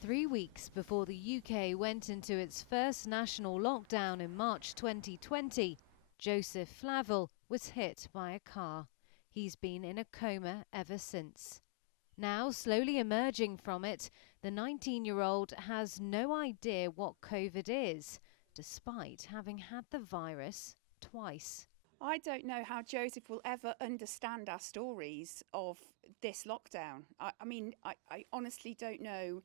3 weeks before the UK went into its first national lockdown in March 2020, Joseph Flavill was hit by a car. He's been in a coma ever since. Now, slowly emerging from it, the 19-year-old has no idea what COVID is, despite having had the virus twice. I don't know how Joseph will ever understand our stories of this lockdown. I honestly don't know.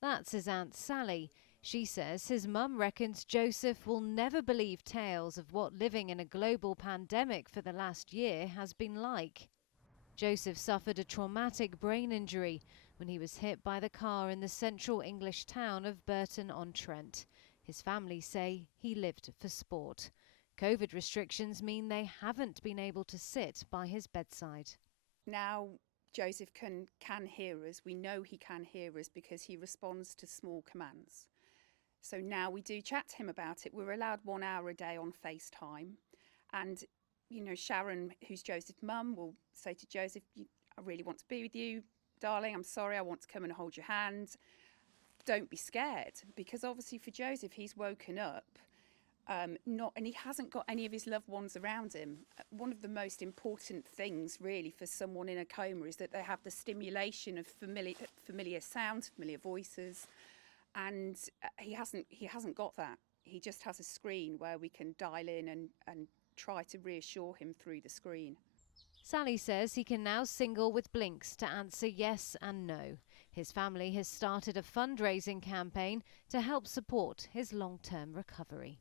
That's his Aunt Sally. She says his mum reckons Joseph will never believe tales of what living in a global pandemic for the last year has been like. Joseph suffered a traumatic brain injury when he was hit by the car in the central English town of Burton-on-Trent. His family say he lived for sport. COVID restrictions mean they haven't been able to sit by his bedside. Now Joseph can hear us. We know he can hear us because he responds to small commands. So now we do chat to him about it. We're allowed 1 hour a day on FaceTime. And, Sharon, who's Joseph's mum, will say to Joseph, I really want to be with you, darling. I'm sorry. I want to come and hold your hand. Don't be scared. Because obviously for Joseph, he's woken up. And he hasn't got any of his loved ones around him. One of the most important things really for someone in a coma is that they have the stimulation of familiar sounds, familiar voices, and he hasn't got that. He just has a screen where we can dial in and try to reassure him through the screen. Sally says he can now signal with blinks to answer yes and no. His family has started a fundraising campaign to help support his long-term recovery.